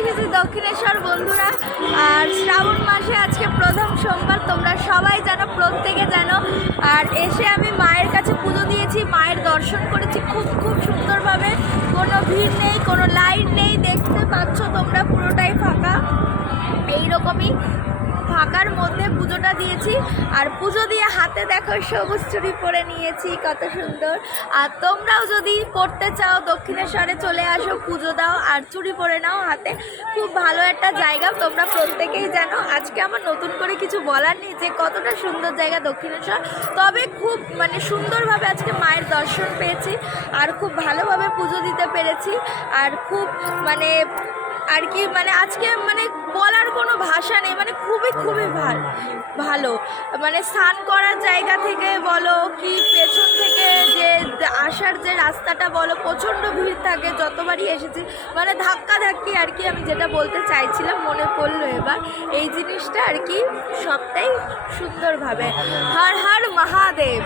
এসেছি দক্ষিণেশ্বর বন্ধুরা। আর শ্রাবণ মাসে আজকে প্রথম সোমবার, তোমরা সবাই জানো, প্রত্যেকে জানো। আর এসে আমি মায়ের কাছে পুজো দিয়েছি, মায়ের দর্শন করেছি খুব খুব সুন্দরভাবে। কোনো ভিড় নেই, কোনো লাইন নেই, দেখতে পাচ্ছ তোমরা পুরোটাই ফাঁকা। এইরকমই ফাঁকার মধ্যে পুজোটা দিয়েছি। আর পুজো দিয়ে হাতে দেখো সবুজ চুড়ি পরে নিয়েছি, কত সুন্দর। আর তোমরাও যদি পড়তে চাও দক্ষিণেশ্বরে চলে আসো, পুজো দাও আর চুড়ি পরে নাও হাতে। খুব ভালো একটা জায়গা, তোমরা প্রত্যেকেই জানো। আজকে আমার নতুন করে কিছু বলার নেই যে কতটা সুন্দর জায়গা দক্ষিণেশ্বর। তবে খুব সুন্দরভাবে আজকে মায়ের দর্শন পেয়েছি আর খুব ভালোভাবে পুজো দিতে পেরেছি। আর খুব আর কি আজকে বলার কোনো ভাষা নেই, খুবই খুবই ভালো। স্নান করার জায়গা থেকে বলো কি পেছন থেকে যে আসার যে রাস্তাটা বলো, প্রচণ্ড ভিড় থাকে যতবারই এসেছি। ধাক্কাধাক্কি আর কি, আমি যেটা বলতে চাইছিলাম মনে পড়লো এবার এই জিনিসটা আর কি, সবটাই সুন্দরভাবে। হর হর মহাদেব।